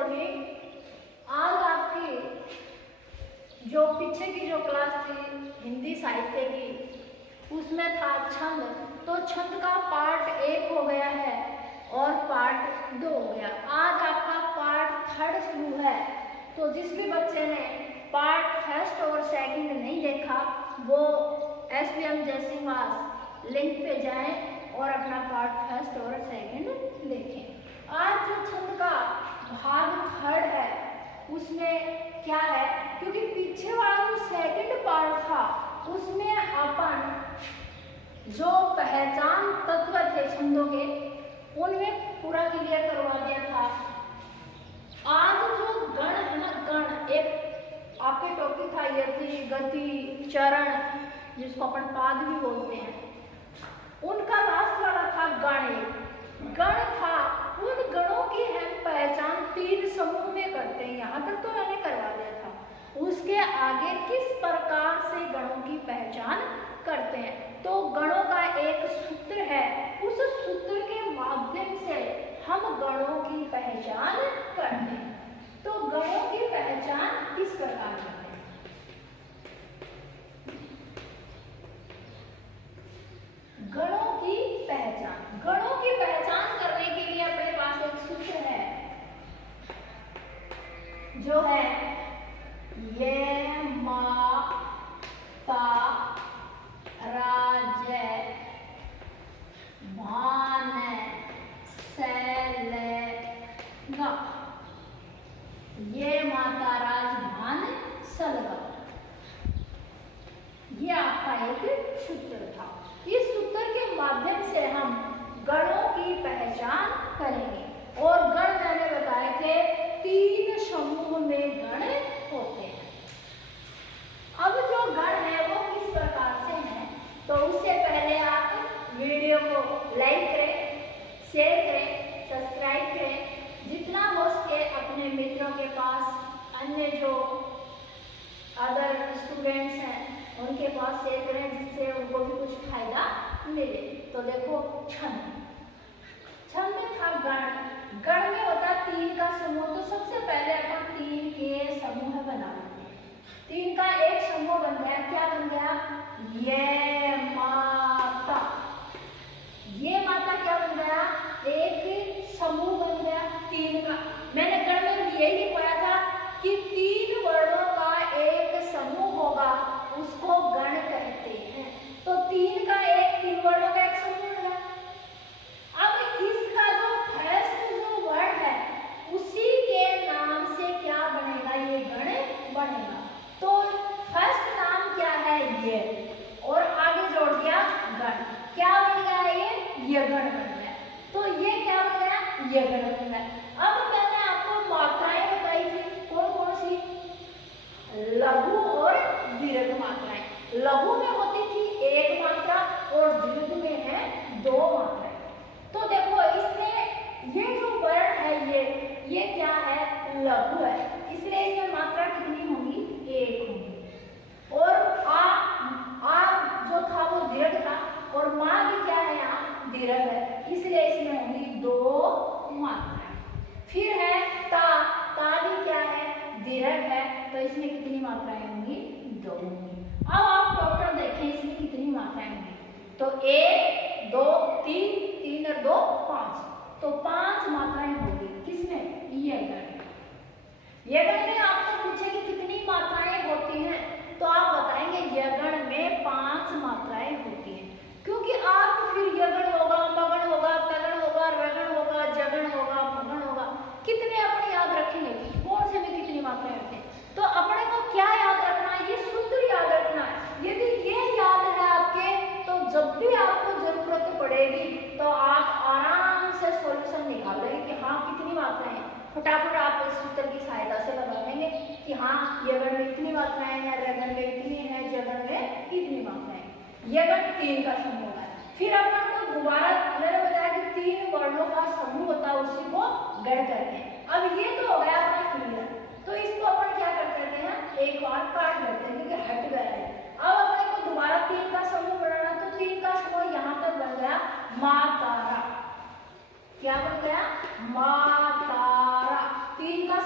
Morning. आज आपकी जो पीछे की जो क्लास थी हिंदी साहित्य की, उसमें था छंद। तो छंद का पार्ट 1 हो गया है और पार्ट 2 हो गया। आज आपका पार्ट 3 शुरू है। तो जिस भी बच्चे ने पार्ट 1 और 2 नहीं देखा वो SVM जयसिंहास लिंक पे जाएं और अपना पार्ट 1 और 2 देखें। आज जो छंद का भाग 3 है उसमें क्या है, क्योंकि पीछे वाला जो 2nd पार्ट था उसमें अपन जो पहचान तत्व थे छंदों के उनमें पूरा क्लियर करवा दिया था। आज जो गण है ना, गण एक आपके टॉपिक था, यति, गति, चरण, जिसको अपन पाद भी बोलते हैं, उनका लास्ट वाला था गण। गण था, उन गणों की हम पहचान 3 समूह में करते हैं। यहाँ तक तो मैंने करवा दिया था। उसके आगे किस प्रकार से गणों की पहचान करते हैं, तो गणों का एक सूत्र है, उस सूत्र के माध्यम से हम गणों की पहचान करते हैं। तो गणों की पहचान किस प्रकार करते हैं? गणों की पहचान, गणों की पहचान करने के लिए अपने पास एक सूत्र है जो है ये माता राज भान सलगा। ये माता राज भान सलगा, ये आपका एक सूत्र था। इस सूत्र के माध्यम से हम गणों की पहचान करेंगे। और गण मैंने बताए थे 3 समूह में गण होते हैं। अब जो गण है वो किस प्रकार से हैं, तो उससे पहले आप वीडियो को लाइक करें, शेयर करें, सब्सक्राइब करें, जितना हो सके अपने मित्रों के पास, अन्य जो अदर स्टूडेंट्स हैं उनके पास शेयर करें, जिससे उनको भी कुछ फायदा मिले। तो देखो छंद, छंद था गण। गण में होता 3 का समूह। तो सबसे पहले अपन 3 के समूह बना लेते हैं। 3 का एक समूह बन गया, क्या बन गया? ये माता। ये माता क्या बन गया? एक समूह बन गया 3 का। मैंने गण में यही पढ़ा था कि 3 वर्णों का एक समूह होगा, उसको गण कहते हैं। तो 3 वर्णों का एक समूह बना। अब इसका जो फर्स्ट जो वर्ड है उसी के नाम से क्या बनेगा? ये गण बनेगा। तो फर्स्ट नाम क्या है? ये, और आगे जोड़ दिया गण। क्या बन गया? ये गण बन गया। तो ये क्या बन गया? ये गण बन गया। अब मैंने आपको मात्राएं बताई थी, कौन कौन सी? लघु और दीर्घ मात्राएं। लघु में होती थी 1 मात्रा और दीर्घ में है 2 मात्राएं। तो देखो इसमें ये जो वर्ण है ये क्या है? लघु है, इसलिए इसमें मात्रा कितनी होगी? 1 होगी। और आ जो था वो दीर्घ था, और मां भी क्या है? यहाँ दीर्घ है, इसलिए इसमें होगी 2 मात्राएं। फिर है ता, ता भी क्या है? दीर्घ है, तो इसमें कितनी मात्राएं होंगी? 2 होंगी। अब आप टोटल देखें इसमें कितनी मात्राएं होंगी। तो 1 2 3 3 और 2 5, तो 5 मात्राएं होंगी। किसमें? ये गण। ये गण में आपको पूछे कि कितनी मात्राएं होती हैं, तो आप बताएंगे यगण में 5 मात्राएं होती हैं। क्योंकि आप फिर यगण होगा, मगण होगा, तगण होगा, रगण होगा, जगण होगा, भगण होगा, कितने अपन याद रखेंगे? कौन से में कितनी मात्राएं होती हैं? तो अपने को क्या याद रखना है? ये सूत्र याद रखना है। यदि ये याद है आपके, तो जब भी आपको जरूरत पड़ेगी तो आप आराम से सॉल्यूशन निकाल लेंगे कि हाँ कितनी मात्राएं हैं। फटाफट आप इस सूत्र की सहायता से बता देंगे कि हाँ यगण में इतनी मात्राएं हैं, रगण में इतनी है, जगण में इतनी मात्राएं। यगण 3 का समूह है। फिर अपन को दोबारा मैंने बताया कि 3 वर्णों का समूह होता है, उसी को गण कहते हैं। अब ये तो हो गया अपना क्लियर। तो इसको अपन क्या कर देते हैं? एक बार काट देते हैं क्योंकि हट गया है। अब अपने को दोबारा 3 का समूह बनाना, तो 3 का समूह यहाँ तक बन गया मातारा। क्या बन गया? मातारा। 3 का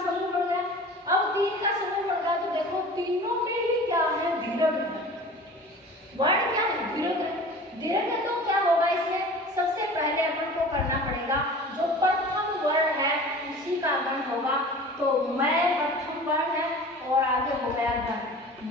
गण होगा तो मैं प्रथम वर्ण है और आगे हो गया गण,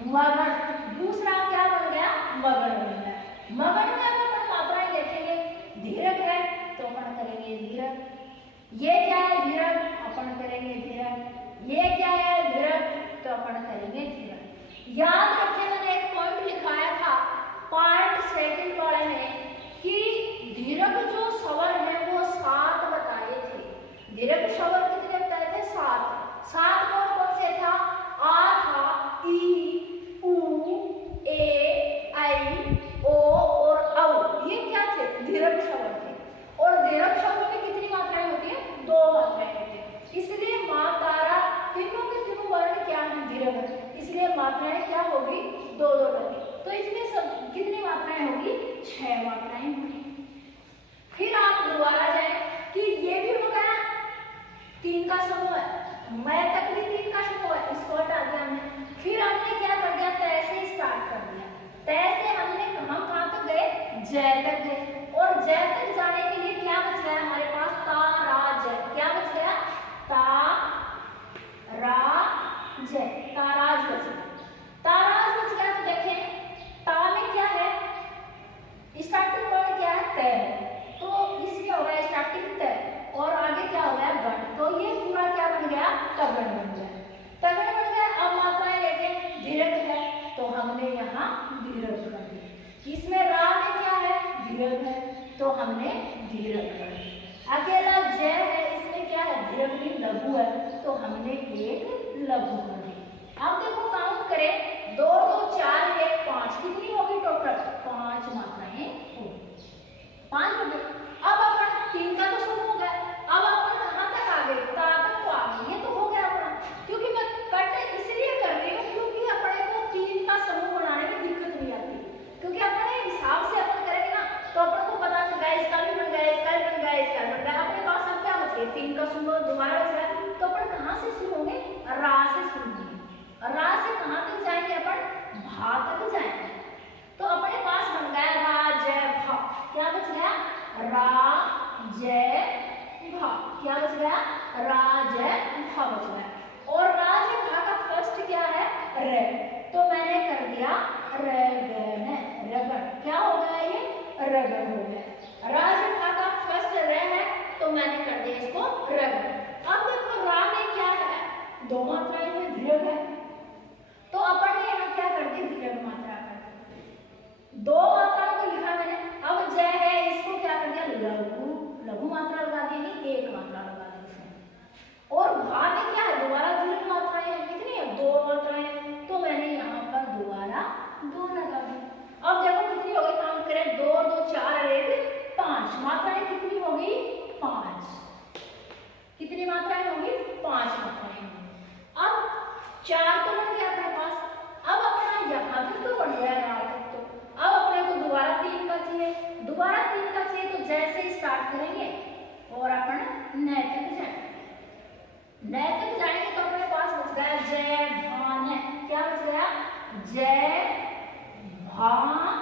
मगन। दूसरा क्या बन गया? मगन बन गया। मगन में अपन मात्राएं देखेंगे, धीरज है तो अपन करेंगे धीरज। ये क्या है? धीरज, अपन करेंगे धीरज। ये क्या है? धीरज, तो अपन करेंगे धीरज। याद रखें मैंने एक पॉइंट लिखाया था पार्ट सेकंड वाले में कि दीर्घ जो स्वर है वो 7 बताए थे। दीर्घ स्वर कितने बताए थे? 7। 7 कौन कौन से था? आ था, ई, उ, ए, आई, ओ और औ। ये क्या थे? दीर्घ स्वर थे। और दीर्घ शब्दों में कितनी मात्राएं होती है? 2 मात्राएं होती है। इसलिए माँ तारा तीनों के तीनों वर्ण क्या है? दीर्घ। इसलिए मात्राएं क्या होगी? 2-2 लगी। तो इसमें सब कितनी मात्राएं होगी? 6 मात्राएं होगी। फिर आप दोबारा जाए कि ये भी हो गया 3 का समूह है, मैं तक भी 3 का समूह है, इसको हटा दिया हमने। फिर हमने क्या कर दिया? तय से स्टार्ट कर दिया। तय से हमने कहां तक गए? जय तक गए। और जय तक जाने के लिए क्या बच गया हमारे पास? ता रा जय। क्या बच गया? ता रा जय, ताराज बच गया। ताराज बच गया तो देखें ता में क्या है? स्टार्टिंग पॉइंट क्या है? तय। तो इसमें हो गया स्टार्टिंग तय और आगे क्या हो गया? गण। तो ये पूरा क्या बन गया? तगड़ बन गया। तगड़ बन गया। अब मात्राएं देखें, दीर्घ है तो हमने यहाँ दीर्घ कर दी। इसमें रा में क्या है? दीर्घ है तो हमने दीर्घ कर दी। अकेला जय है, इसमें क्या है? दीर्घ भी लघु है तो हमने एक लघु कर दी। अब देखो काउंट करें, 2 2 4 1 5 कितनी होगी टोटल? 5 मात्राएं होगी। 5 हो गई। अब अपन 3 का तो समूह हो गया। अब अपन कहां तक आ गए? ता तक तो आ गए। ये तो हो गया अपना। क्योंकि मैं कट इसलिए कर रही हूँ क्योंकि अपने को 3 का समूह बनाने में दिक्कत नहीं आती। क्योंकि अपने हिसाब से अपन करेंगे ना तो अपन को पता चल गया इसका भी बन गया, इसका भी बन गया, इसका भी बन गया। अपने पास अब क्या बच गया? 3 का समूह दोबारा बच गया। तो अपन कहां से शुरू होंगे? रा से शुरू होंगे। रा से कहां तक जाएंगे अपन? भा तक जाएंगे। तो अपने पास बन गया रा जय भा। क्या बच गया? रा जय भा। क्या बच गया? रा जय भा बच गया। और रा जय भा का फर्स्ट क्या है? रे। तो मैंने कर दिया रगन। रगन क्या हो गया? ये रगन हो गया। रा जय भा का फर्स्ट रे है तो मैंने कर दिया इसको रगन। अब देखो रा में क्या है? 2 मात्राएं हैं, दीर्घ है तो अपन ने यहाँ क्या कर दी? दीर्घ मात्रा कर दी। 2 मात्राओं को लिखा मैंने। अब जय है इसको क्या कर दिया? लघु। लघु मात्रा लगा दी, नहीं 1 मात्रा लगा दी इसमें। और भा में क्या है? दोबारा दीर्घ मात्राएं हैं। कितनी है? 2 मात्राएं। तो मैंने यहाँ पर दोबारा 2 लगा दी। अब देखो कितनी हो गई? काउंट करें, 2 2 4 1 5 मात्राएं कितनी होगी? 5। कितनी मात्राएं होगी? 5 मात्राएं होंगी। अब 4 तो बन गया अपने पास। अब अपना यहाँ तक तो बढ़ गया रा तक। तो अब अपने को दोबारा 3 का चाहिए। दोबारा 3 का चाहिए तो जैसे स्टार्ट करेंगे और अपन नए तक जाएंगे। नए तक जाएंगे तो अपने पास बच गया जय भान। क्या बच गया? जय भान।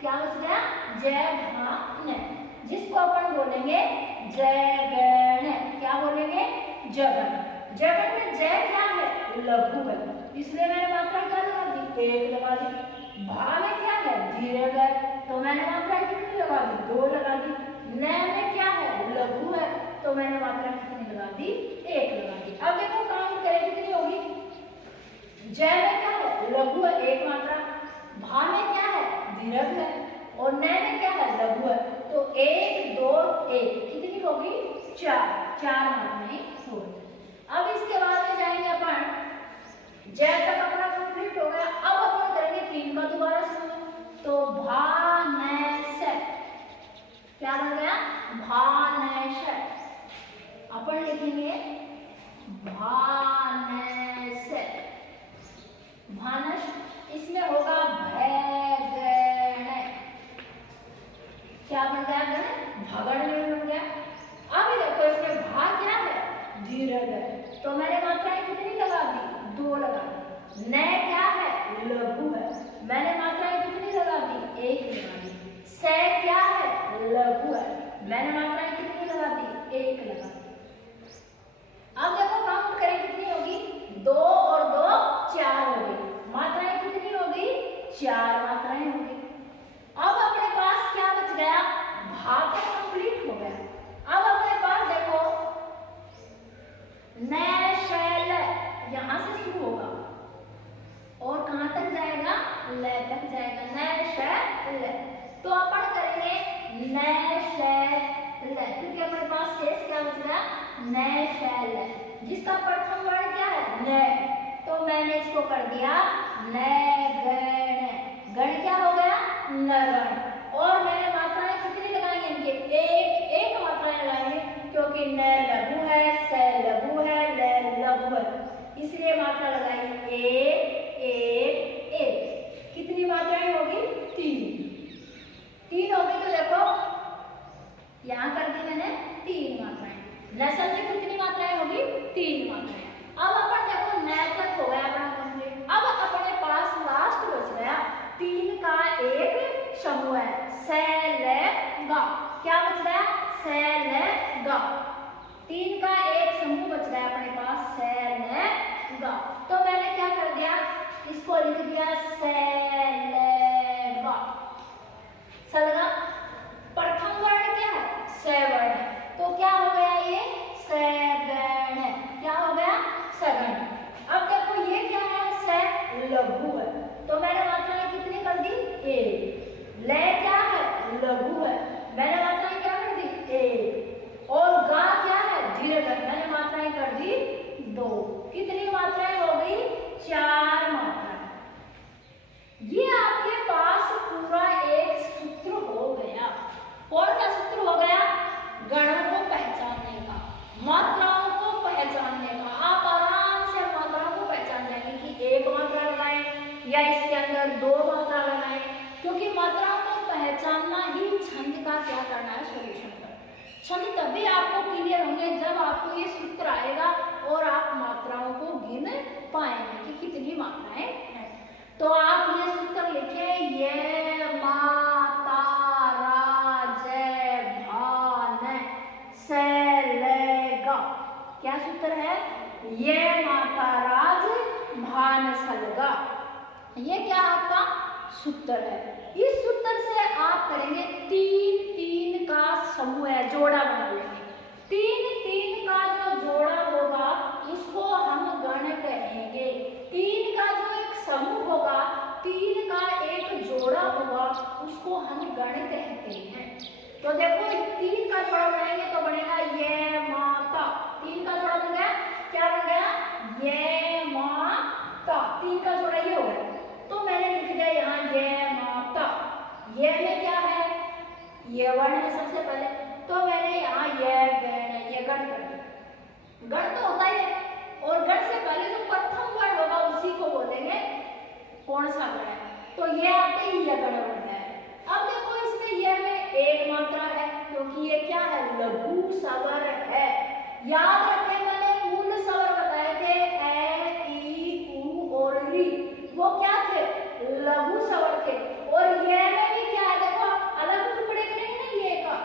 क्या बच गया? जय भान, जिसको अपन बोलेंगे जय गण। क्या बोलेंगे? जगन। जगन में जय क्या है? लघु है, इसलिए मैंने मात्रा क्या लगा दी? 1 लगा दी। भा में क्या है? दीर्घ है तो मैंने मात्रा कितनी लगा दी? 2 लगा दी। न में क्या है? लघु है तो मैंने मात्रा कितनी लगा दी? 1 लगा दी। अब देखो काउंट करें कितनी होगी? जय में क्या है? लघु है 1 मात्रा। भा में क्या है? दीर्घ है और न में क्या है? लघु है। तो 1 2 1 कितनी होगी? 4 मात्राएं होगी। अब इसके बाद में जाएंगे अपन, जय तक अपना कंप्लीट हो गया। अब अपन करेंगे 3 का दोबारा समूह। तो भा न से क्या बन गया? भा न से। अपन लिखेंगे भानस। भानस इसमें होगा भैगण। क्या बन गया? गण। भगण में बन गया। अब देखो इसमें भा क्या है? दीर्घ है तो मैंने मात्राएं कितनी लगा दी? 2 लगा दी। न क्या है? लघु है, मैंने मात्राएं कितनी लगा दी? 1 लगा दी। से क्या है? लघु है, मैंने मात्राएं कितनी लगा दी? 1 लगा दी। न शैल, यहाँ से शुरू होगा और कहाँ तक जाएगा, ल तक जाएगा, न शैल। तो अपन करेंगे न शैल, क्योंकि अपने पास शेष क्या बच रहा, न शैल, जिसका प्रथम वर्ण क्या है, न। तो मैंने इसको कर दिया न गण, गण क्या हो गया, नगण। और मैंने मात्राएं कितनी लगाई इनके, एक एक मात्राएं लगाई, क्योंकि न लघु है, स लघु है, ल लघु है, इसलिए मात्रा लगाई एक एक। कितनी मात्राएं होगी, तीन होगी। तो देखो यहाँ कर दी मैंने 3 मात्राएं, लसन में कितनी मात्राएं होगी, 3 मात्राएं। अब अपन देखो न तक हो गया अपना कंप्लीट। अब अपने पास लास्ट बच गया 3 का एक समूह है, स ल ग। क्या बच रहा है, स ल ग, 3 का एक समूह बच रहा है अपने पास, स ल ग। तो मैंने क्या कर दिया, इसको लिख दिया स ल ग, सलगा। प्रथम वर्ण क्या है, स वर्ण है, तो क्या हो गया ये, सगण। क्या हो गया, सगण। अब देखो ये क्या है, स लघु है, तो मैंने मात्राएं कितनी कर दी, 1। ल क्या है, लघु है, मैंने मात्राएं क्या कर दी, 1। और गा क्या है, दीर्घ है, मैंने मात्राएं कर दी 2। कितनी मात्राएं हो गई, 4 मात्राएं। ये आपके पास पूरा एक सूत्र हो गया। कौन सा सूत्र हो गया, गणों को पहचानने का, मात्राओं को पहचानने का। आप आराम से मात्राओं को पहचान जाएंगे कि 1 मात्रा लगाएं या इसके अंदर 2 मात्रा लगाएं, क्योंकि मात्राओं को पहचानना ही छंद का क्या करना है, सॉल्यूशन करना। छंद तभी आपको क्लियर होंगे जब आपको ये सूत्र आएगा और आप मात्राओं को गिन पाएंगे कि कितनी मात्राएं हैं। तो आप ये सूत्र लिखे, ये माता क्या सूत्र है, ये माता राज भान सलगा, ये क्या आपका सूत्र है। इस सूत्र से आप करेंगे 3 का समूह है, जोड़ा बना लेंगे। 3 का जो जोड़ा होगा उसको हम गण कहेंगे। 3 का जो एक समूह होगा, 3 का एक जोड़ा होगा, उसको हम गण कहते हैं। तो देखो 3 का जोड़ा बनाएंगे तो बनेगा ये माता, 3 का जोड़ा बन गया, क्या बन गया, ये माता, 3 का जोड़ा ये हो गया। तो मैंने लिख दिया यहाँ ये माता, ये में क्या है, ये वर्ण है सबसे पहले, तो मैंने यहाँ ये गण, ये गण कर दिया। गण तो होता ही है, और गण से पहले जो प्रथम वर्ण होगा उसी को बोलेंगे कौन सा गण है, तो ये आते ही ये गण बन गया है। अब देखो इसमें ये में 1 मात्रा है, क्योंकि ये क्या है, लघु स्वर है। याद रखें मैंने मूल स्वर बताए थे, ए ई उ और री, वो क्या थे, लघु स्वर थे। और ये में भी क्या है, देखो आप अलग टुकड़े करेंगे ना ये का,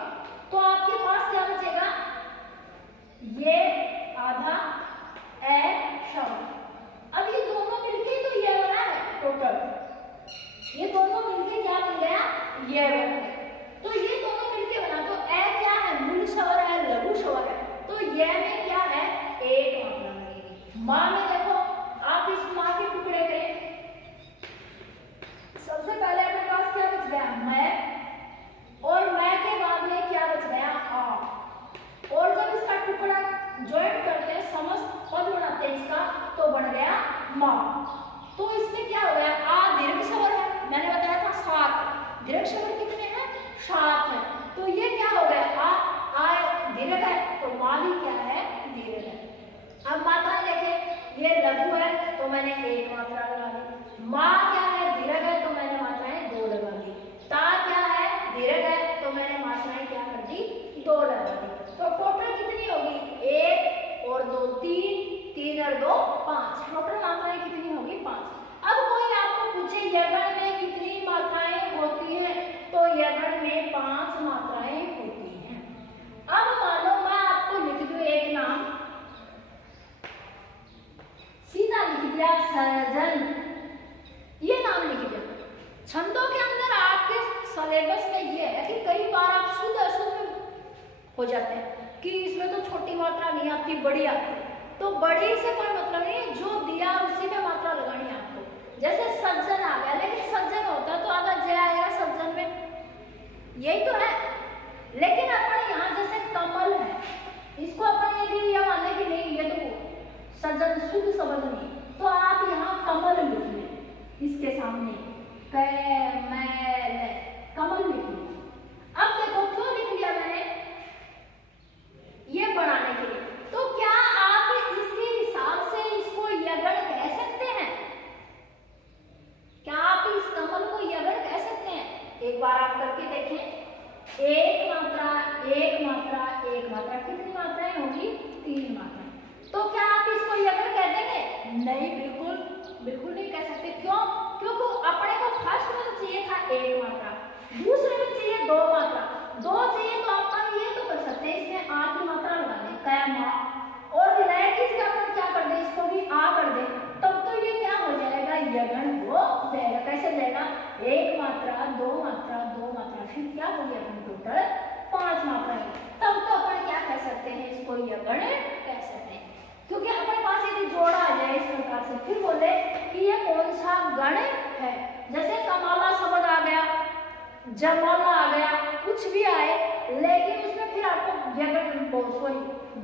तो आपके पास क्या बचेगा, ये आधा ए शब्द। अब ये दोनों मिलके तो ये बना है टोटल, ये दोनों मिलके क्या बन गया, ये बन गया। तो ये दोनों मिलके बना, तो ए क्या है, मूल स्वर है, लघु स्वर है, तो ये में क्या है, 1 मात्रा लगेगी। माँ में देखो आप इस माँ के टुकड़े करें, सबसे पहले अपने पास क्या बच गया, मैं, और मैं के बाद में क्या बच गया, आ। और जब इसका टुकड़ा ज्वाइन करते हैं, समस्त पद बनाते हैं इसका, तो बन गया माँ। तो इसमें क्या हो गया, आ दीर्घ स्वर है, मैंने बताया था 7, दीर्घ स्वर कितने हैं, 7 है। तो ये क्या हो गया, आ दीर्घ है, तो माँ भी क्या है, दीर्घ है। अब मात्रा देखें, ये लघु है तो मैंने 1 मात्रा लगा दी, माँ क्या है, दीर्घ है, तो मैंने मात्राएं 2 लगा दी, ता क्या है, दीर्घ है, तो मैंने मात्राएं क्या कर दी, 2 लगा दी। तो टोटल कितनी होगी, 1 और 2 3, 3 और 2 5, टोटल मात्राएं कितनी होगी, 5। अब कोई आपको पूछे यगण में कितनी मात्राएं होती हैं, तो यगण में 5 मात्राएं होती हैं। अब मानो मैं आपको लिख दूं एक नाम, सीधा लिख दिया सर्जन, ये नाम लिख दिया। छंदों के अंदर आपके सिलेबस में ये है कि कई बार आप शुद्ध अशुद्ध हो जाते हैं कि इसमें तो छोटी मात्रा नहीं आती, बड़ी आती है, तो बड़ी से कोई मतलब नहीं है, जो दिया उसी में मात्रा लगानी है आपको। जैसे सज्जन आ गया, लेकिन सज्जन होता तो आधा जय आएगा सज्जन में, यही तो है। लेकिन अपन यहाँ जैसे कमल है, इसको अपन यदि यह माने कि नहीं ये तो सज्जन शुद्ध शब्द नहीं, तो आप यहाँ कमल लिखिए, इसके सामने कमल लिखिए। अब देखो क्यों लिख लिया मैंने, ये बनाने के लिए। तो क्या आप इसके हिसाब से इसको यगण कह सकते हैं? क्या आप इस कमल को यगण कह सकते हैं? एक बार आप करके देखें। एक मात्रा, एक मात्रा, एक मात्रा, कितनी मात्राएं होगी? 3 मात्राएं। तो क्या आप इसको यगण कह देंगे? नहीं, बिल्कुल बिल्कुल नहीं कह सकते। क्यों? क्योंकि अपने को फर्स्ट में चाहिए था 1 मात्रा, दूसरे में चाहिए 2 मात्रा। 2 चाहिए तो अपन ये तो कर सकते हैं, इसमें आ की मात्रा लगा दें, कै मा, और लय की जगह अपन क्या कर दें, इसको भी आ कर दें, तब तो ये क्या हो जाएगा, यगण हो जाएगा। कैसे जाएगा? 1 मात्रा, 2 मात्रा, 2 मात्रा, फिर क्या हो गया अपन टोटल 5 मात्राएं। तब तो अपन क्या कह सकते हैं, इसको यगण कह सकते हैं। क्योंकि अपने पास यदि जोड़ा आ जाए इस प्रकार से, फिर बोले कि ये कौन सा गण है, जैसे कमाला शब्द आ गया, जमाला आ गया, कुछ भी आए, लेकिन उसमें फिर आपको यगण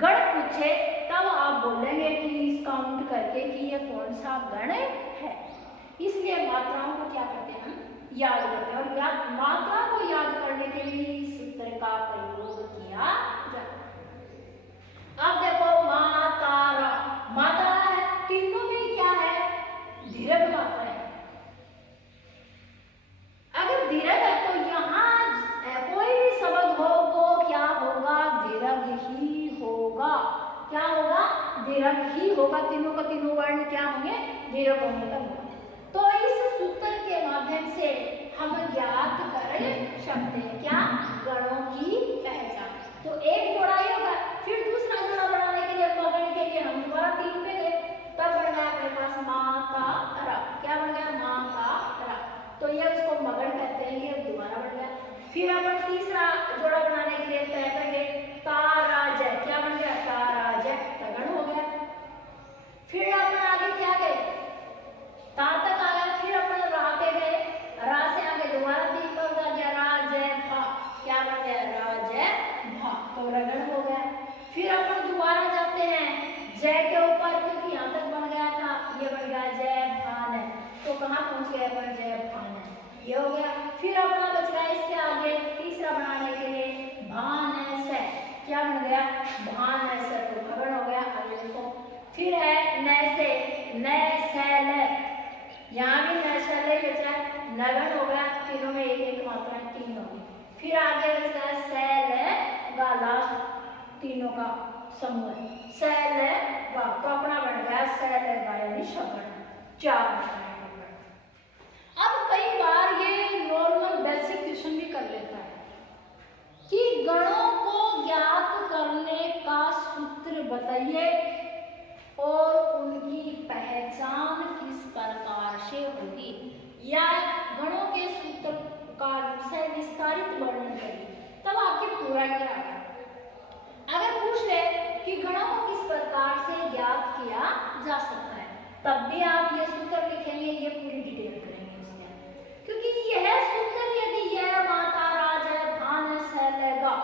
गण पूछे, तब आप बोलेंगे कि इस काउंट करके कि ये कौन सा गण है। इसलिए मात्राओं को क्या करते हैं, हम याद करते हैं, और मात्रा को याद करने के लिए इस सूत्र का प्रयोग किया जाता है। अब देखो मातारा, मातारा है, तीनों में क्या है, दीर्घ मात्रा है। अगर दीर्घ है तो यहाँ कोई भी शब्द हो वो क्या होगा, दीर्घ ही होगा। क्या होगा? दीर्घ ही होगा। तीनों का तीनों वर्ण क्या होंगे, दीर्घ होने का होगा। तो इस सूत्र के माध्यम से हम ज्ञात कर सकते हैं क्या, गणों की पहचान। तो एक जोड़ा ही होगा, फिर दूसरा जोड़ा बनाने के लिए मगन के लिए हम दोबारा 3 पे गए, तब बन गया अपने पास मातारा। क्या बन गया? मातारा। तो ये उसको मगन कहते हैं, ये दोबारा बन गया। फिर अपन तीसरा जोड़ा बनाने के लिए तय पे गए, ताराजय। क्या बन गया? ताराजय, तगड़ हो गया। फिर अपन आगे क्या गए, ता तक आ गया, फिर अपन रा पे गए, रा से आगे दोबारा 3 पे हो गया राजय भा। क्या बन गया? राजय भा, तो रगड़ हो गया। फिर अपन दोबारा जाते हैं जय के ऊपर, क्योंकि यहाँ तक बन गया था, ये बन गया जय भान है, तो कहाँ पहुंच गए अपन, जय भान है, ये हो गया। फिर अपना बच गया इसके आगे तीसरा बनाने के लिए भान से। क्या बन गया? भान से, तो खबर हो गया। आगे देखो, फिर है नय से, नय सैल, यहाँ भी नय सैल बचा है, नगन हो गया। तीनों में 1-1 मात्रा, 3 हो गई। फिर आगे बचता है सैल गा, लास्ट तीनों का समूह सैल गा, तो अपना बन गया सैल गा, यानी शब्द 4 मात्राएं। अब कई बार ये नॉर्मल बेसिक क्वेश्चन भी कर लेता है कि गणों को ज्ञात करने का सूत्र बताइए और उनकी पहचान किस प्रकार से होगी, या गणों के सूत्र का से विस्तारित वर्णन करिए, तब आपके पूरा क्या आएगा। अगर पूछ ले कि गणों को किस प्रकार से ज्ञात किया जा सकता है, तब भी आप ये सूत्र लिखेंगे, ये पूरी डिटेल करेंगे उसके अंदर। क्योंकि यह सूत्र यदि यह माता राजय भान सैलेगा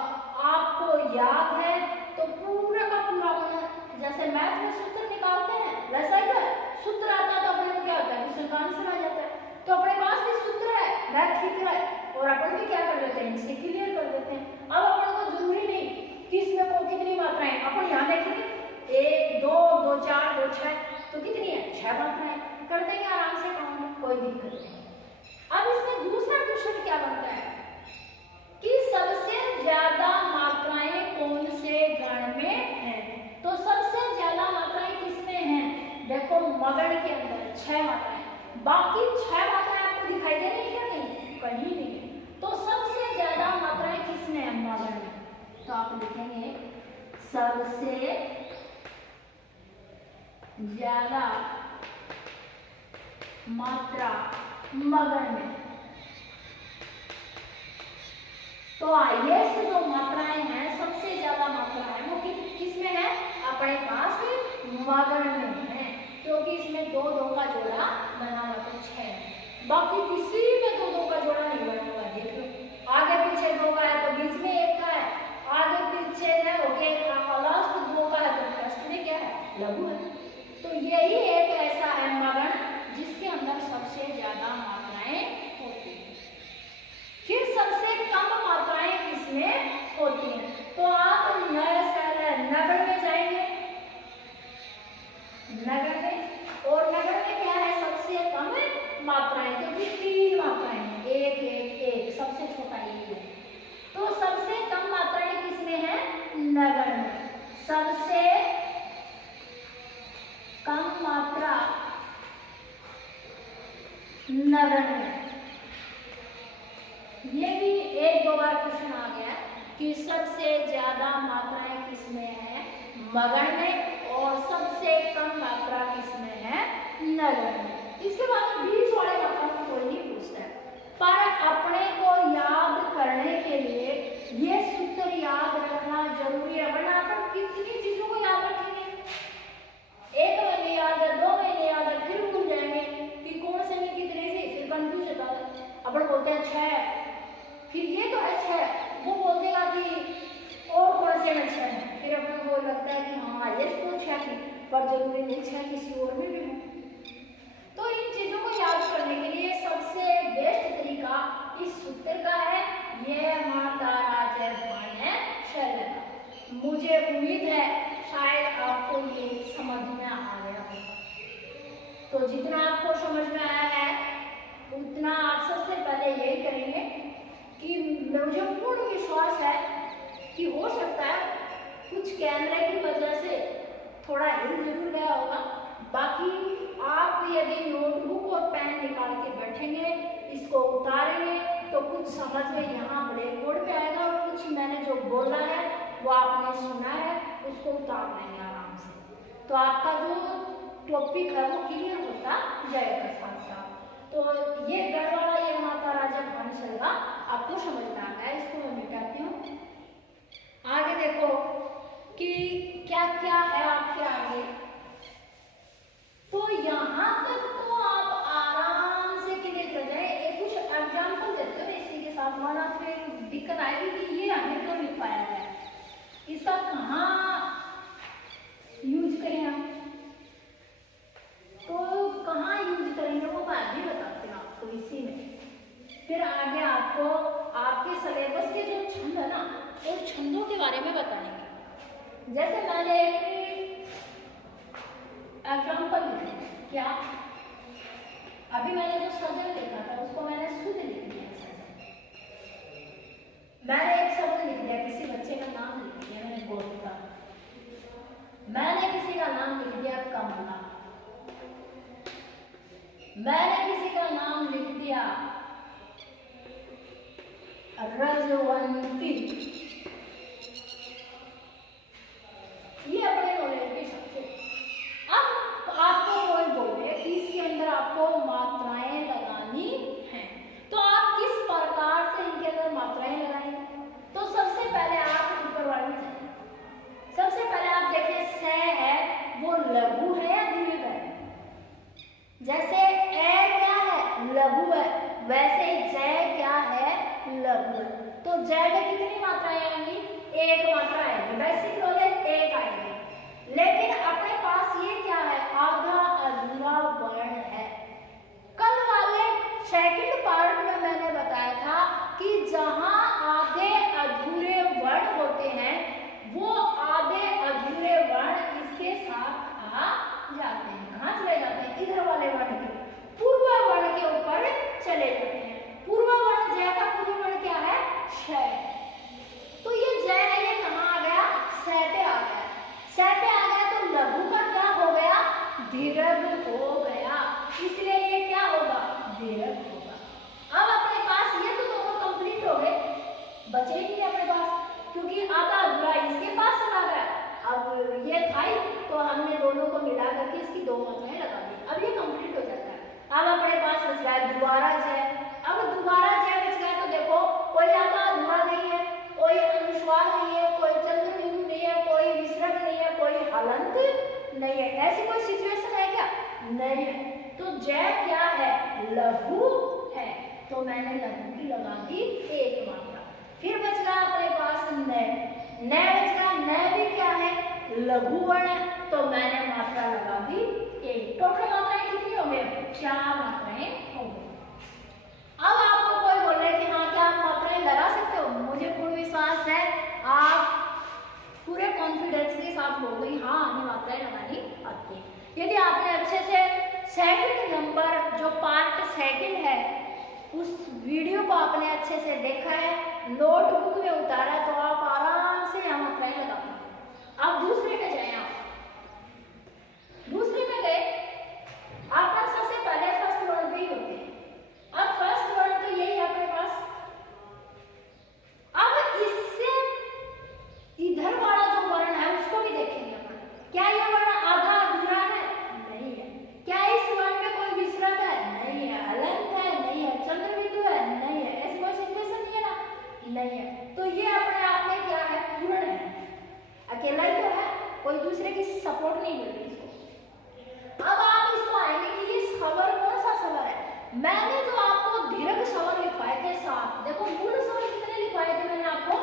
आपको याद है, तो पूरा का पूरा अपना, जैसे मैथ में सूत्र निकालते हैं वैसा ही है, सूत्र आता तो अपने को क्या होता है, उसका आंसर आ जाता है। तो अपने पास भी सूत्र है, मैथ सीख रहा है, और अपन भी क्या कर लेते हैं, इसे क्लियर कर देते हैं। अब अपन को जरूरी नहीं कि इसमें को कितनी मात्राएं, अपन यहाँ देखेंगे 1 2 2 4 2 6, तो कितनी है, 6 मात्राएं, कर देंगे आराम से काउंट, कोई दिक्कत नहीं। अब इसमें दूसरा क्वेश्चन क्या बनता है कि सबसे ज्यादा मात्राएं कौन से गण में हैं, तो सबसे ज्यादा मात्राएं किसमें हैं, देखो मगन के अंदर 6 मात्राएं, बाकी 6 मात्राएं आपको दिखाई दे रही है, नहीं कहीं नहीं, तो सबसे ज्यादा मात्राएं किसमें है, मगन में। तो आप लिखेंगे सबसे ज्यादा मात्रा मगन में। तो हाईएस्ट जो मात्राएं हैं, सबसे ज्यादा मात्रा है वो किसमें है, अपने पास मगन में है, क्योंकि इसमें दो दो का जोड़ा बना हुआ तो 6। बाकी किसी में दो दो का जोड़ा नहीं बना हुआ। देख लो आगे पीछे दो का है तो बीच में एक का है, आगे पीछे न होके लास्ट दो का है तो फर्स्ट में क्या है, लघु है। तो यही एक ऐसा है मगन जिसके अंदर सबसे ज्यादा मात्राएं होती हैं। फिर सबसे कम मात्राएं किसमें होती हैं? तो आप नगर में जाएंगे, नगर में, और नगर में क्या है सबसे कम मात्राएं, क्योंकि 3 मात्राएं हैं, एक एक एक, सबसे छोटा ये है। तो सबसे कम मात्राएं किसमें है? नगर में। सबसे कम मात्रा नगर में। ये भी एक दो बार क्वेश्चन आ गया कि सबसे ज्यादा मात्राएं किसमें है? मगन में, और सबसे कम मात्रा किसमें है? नगर में। इसके बाद 20 वाले मात्रा को कोई नहीं पूछता है, पर अपने को याद करने के लिए ये सूत्र याद रखना जरूरी है, वरना अपन कितनी चीजों को याद रखेंगे। 1 महीने याद है, 2 महीने याद है, फिर भूल जाएंगे कि कौन से में कितने से, फिर कंफ्यूज होता है। अपन बोलते हैं 6, फिर ये तो है 6, वो बोल देगा कि और कौन से में 6 है, फिर अपन को लगता है कि हाँ ये तो 6 थी, पर जरूरी नहीं 6 किसी और में भी हो। तो इन चीजों को याद करने के लिए सबसे बेस्ट तरीका इस सूत्र का है, ये माता राजय भान है शरण। मुझे उम्मीद है शायद आपको ये समझ में आ गया हो। तो जितना आपको समझ में आया है उतना आप सबसे पहले यही करेंगे कि मुझे पूर्ण विश्वास है कि हो सकता है कुछ कैमरे की वजह से थोड़ा हिल जरूर गया होगा। बाकी आप यदि नोटबुक और पेन निकाल के बैठेंगे, इसको उतारेंगे, तो कुछ समझ में यहाँ ब्लैक बोर्ड पे आएगा, और कुछ मैंने जो बोला है वो आपने सुना है उसको उतार लेंगे आराम से। तो आपका जो टॉपिक है वो क्लियर होता जाएगा साथ साथ। तो ये गढ़ वाला ये माता राजा भान चलेगा, आपको समझ में आ गया। इसको मैं मिटाती हूँ। आगे देखो कि क्या क्या है आपके आगे। तो यहाँ तक तो आप आराम से क्लियर कर जाए। एक कुछ एग्जाम्पल देते हो इसी के साथ, वरना फिर दिक्कत आएगी कि ये हमें क्यों लिख पाया है, इसका कहाँ यूज करें हम, तो कहाँ यूज करेंगे वो मैं भी बताती हूँ आपको इसी में। फिर आगे आपको आपके सिलेबस के जो छंद है ना, उन छंदों के बारे में बताएंगे। जैसे मैंने एग्जाम्पल लिखा, क्या अभी मैंने जो सजन लिखा था उसको मैंने शुद्ध लिख दिया। मैंने एक शब्द लिख दिया, किसी बच्चे का नाम लिख दिया मैंने गोपिका, मैंने किसी का नाम लिख दिया कमला, मैंने किसी का नाम लिख दिया रजवंती। ये अपने नॉलेज के हिसाब से। अब आपको कोई बोले कि इसके अंदर आपको मात्राएं लगानी है, तो आप किस प्रकार से इनके अंदर मात्राएं लगाएंगे? तो सबसे पहले आप ऊपर वाली जाएं। सबसे पहले आप देखिए स है वो लघु है या दीर्घ है? जैसे ए क्या है, लघु है, वैसे ही जय क्या है, लघु है। तो जय में कितनी मात्राएं आएंगी? एक मात्रा आएगी, बेसिक नॉलेज एक आएगी। लेकिन अपने पास ये क्या है, आधा अधूरा वर्ण है। कल वाले सेकंड पार्ट में मैंने बताया था कि जहां आधे अधूरे वर्ण होते हैं वो आधे अधूरे वर्ण इसके साथ आ जाते हैं। कहाँ चले जाते हैं? इधर वाले वर्ण के पूर्व वर्ण के ऊपर चले जाते हैं। पूर्व वर्ण जय का पूर्व वर्ण क्या है? क्षय। तो ये जय है, ये कहाँ आ गया? स पे आ गया। स पे आ गया तो लघु का क्या हो गया? दीर्घ हो गया, इसलिए ये क्या होगा? दीर्घ होगा। अब अपने पास ये तो दोनों कंप्लीट हो गए, बचे ही नहीं अपने पास, क्योंकि आधा अधूरा इसके पास चला गया। अब ये था ही, तो हमने दोनों को मिला करके इसकी दो मात्राएं लगा दी। अब ये कंप्लीट हो जाता है। अब अपने पास बच रहा है दोबारा जय। नहीं है। तो जय क्या है? लघु है, तो मैंने लघु की लगा दी एक मात्रा। फिर बच गया अपने पास न, न बच गया, न भी क्या है? लघु वर्ण है, तो मैंने मात्रा लगा दी एक। टोटल मात्राएं कितनी हो गई? 4 मात्राएं हो गई। अब आपको कोई बोल रहा है कि हाँ क्या आप मात्राएं लगा सकते हो? मुझे पूर्ण विश्वास है आप पूरे कॉन्फिडेंस के साथ बोलोगे हाँ हमें मात्राएं लगानी आती है। यदि आपने अच्छे से सेकंड नंबर जो पार्ट सेकंड है उस वीडियो को आपने अच्छे से देखा है, नोटबुक में उतारा है, तो आप आराम से यहाँ मात्राएं लगा पाएंगे। अब दूसरे में जाए, आप दूसरे में गए, आपका सबसे पहले फर्स्ट वर्ड भी होते हैं। अब फर्स्ट वर्ड तो यही है अपने पास। अब इससे इधर वाला जो वर्ण है उसको भी देखेंगे अपन। क्या ये वर्ण आधा अधूरा है? नहीं है। क्या इस वर्ण में कोई विसर्ग है? नहीं है। हलंत है? नहीं है। चंद्र बिंदु है? नहीं है। ऐसी कोई सिचुएशन नहीं है ना? नहीं है। तो ये अपने आप में क्या है? पूर्ण है, अकेला ही तो है, कोई दूसरे की सपोर्ट नहीं मिल रही इसको। अब आप इसको आएंगे कि ये स्वर कौन सा स्वर है? मैंने जो आपको दीर्घ स्वर लिखवाए थे 7, देखो मूल स्वर कितने लिखवाए थे मैंने आपको?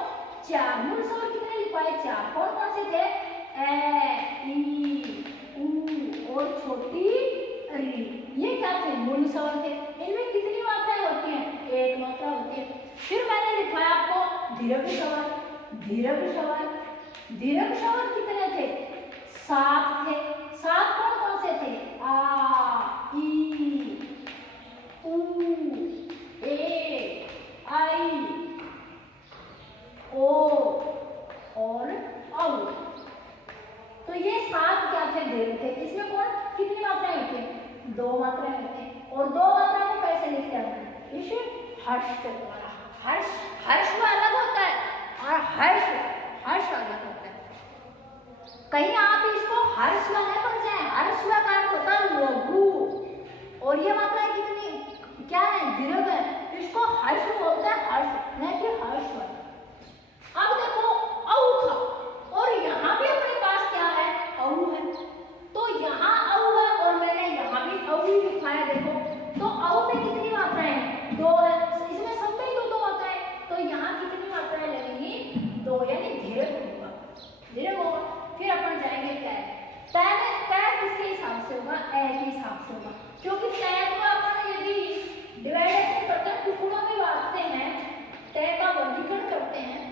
4। मूल स्वर कितने लिखवाए? 4। कौन कौन से थे? ए, ई, उ और छोटी री। ये क्या थे? मूल स्वर थे। इनमें कितनी मात्राएं होती हैं? एक मात्रा होती है। फिर मैंने लिखवाया आपको दीर्घ स्वर। दीर्घ स्वर, दीर्घ स्वर कितने थे? 7 थे। 7 कौन कौन से थे? आ, ई, उ, ए, आई, ओ और औ। तो ये 7 क्या थे? दीर्घ थे। इसमें कौन कितनी मात्राएं होती हैं? 2 मात्राएं होती हैं। और 2 मात्राओं को कैसे लिखते हैं? इस हर्ष के द्वारा। हर्ष, हर्ष अलग होता है और हर्ष, हर्ष अलग होता है। कहीं आप इसको हर्ष न पढ़ जाए। हर्ष का अर्थ होता है लघु, और ये मात्राएं कितनी क्या है? दीर्घ है। इसको हर्ष बोलते हैं, हर्ष नहीं कि हर्ष। अब देखो औ था और यहाँ भी अपने पास क्या है? औ है। तो यहाँ औ है और मैंने यहाँ भी औ ही लिखा है। देखो तो औ में कितनी मात्राएं हैं? 2 है। इसमें सब में 2 मात्राएं, तो यहाँ कितनी मात्राएं लगेंगी? 2, यानी दीर्घ होगा, दीर्घ होगा। फिर अपन जाएंगे तय। तय में तय किसके हिसाब से होगा? ए के हिसाब से होगा, क्योंकि तय को अपन यदि डिवाइडेशन करते हैं, टुकड़ों में बांटते हैं, तय का वर्गीकरण करते हैं,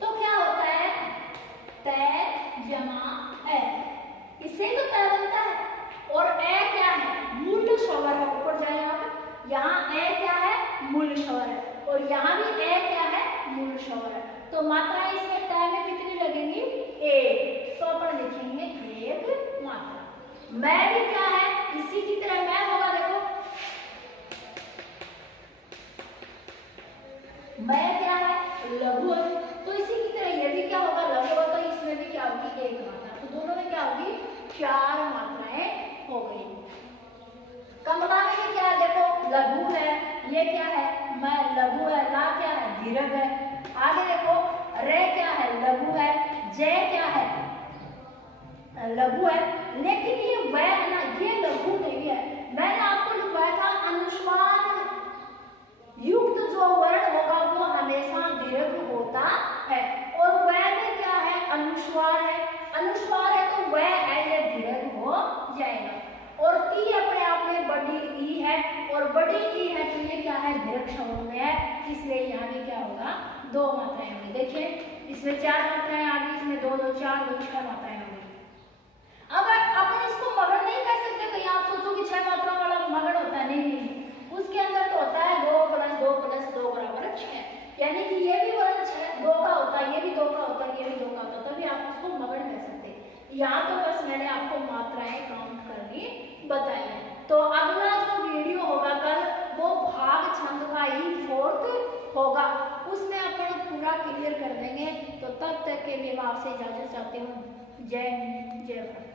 तो क्या होता है? तय जमा ए, इससे तो तय बनता है। और ए क्या है? मूल स्वर है। ऊपर जाए आप, यहाँ ए क्या है? मूल स्वर है, और यहाँ भी ए क्या है? मूल स्वर है। तो मात्रा इसमें तय में कितनी लगेंगी? 1। तो अपन लिखेंगे 1 मात्रा। मैं भी क्या है? इसी की तरह मैं होगा। देखो मैं क्या है? लघु है, तो इसी की तरह ये भी क्या होगा? लघु होगा, तो इसमें भी क्या होगी? 1 मात्रा। तो दोनों में क्या होगी? 4 मात्राएं हो गई। कमला में क्या है? देखो लघु है, ये क्या है? मैं लघु है। ला क्या है? दीर्घ है। आगे देखो रे क्या है? लघु है। जय क्या है? लघु है। लेकिन ये वह है ना, ये लघु नहीं है। मैंने आपको लिखवाया था अनुस्वार युक्त जो वर्ण होगा वो हमेशा दीर्घ होता है, और वह में क्या है? अनुस्वार है। अनुस्वार है तो वह है, ये दीर्घ हो जाएगा। और टी अपने आप में बड़ी ई है, और बड़ी ई है तो ये क्या है? दीर्घ समूह में है, इसलिए यहाँ भी क्या होगा? 2 मात्राएं होंगी। देखिए इसमें 4 मात्राएं आ गई, इसमें 2 2 4 2 6 मात्राएं होंगी। अब अपन इसको मगन नहीं कह सकते। कहीं आप सोचो कि 6 मात्रा वाला मगन होता है, नहीं, उसके अंदर तो होता है 2 + 2 + 2 = 6, यानी कि ये भी वर्ण 2 का होता है, ये भी 2 का होता है, ये भी 2 का होता है, तभी आप उसको मगन कह सकते हैं। यहाँ तो बस मैंने आपको मात्राएं काउंट करनी बताई है। तो अगला जो वीडियो होगा कल, वो भाग छंद का ही 4th होगा, उसमें अपन पूरा क्लियर कर देंगे। तो तब तक के लिए मैं आपसे इजाजत चाहती हूँ। जय हिंद, जय भारत।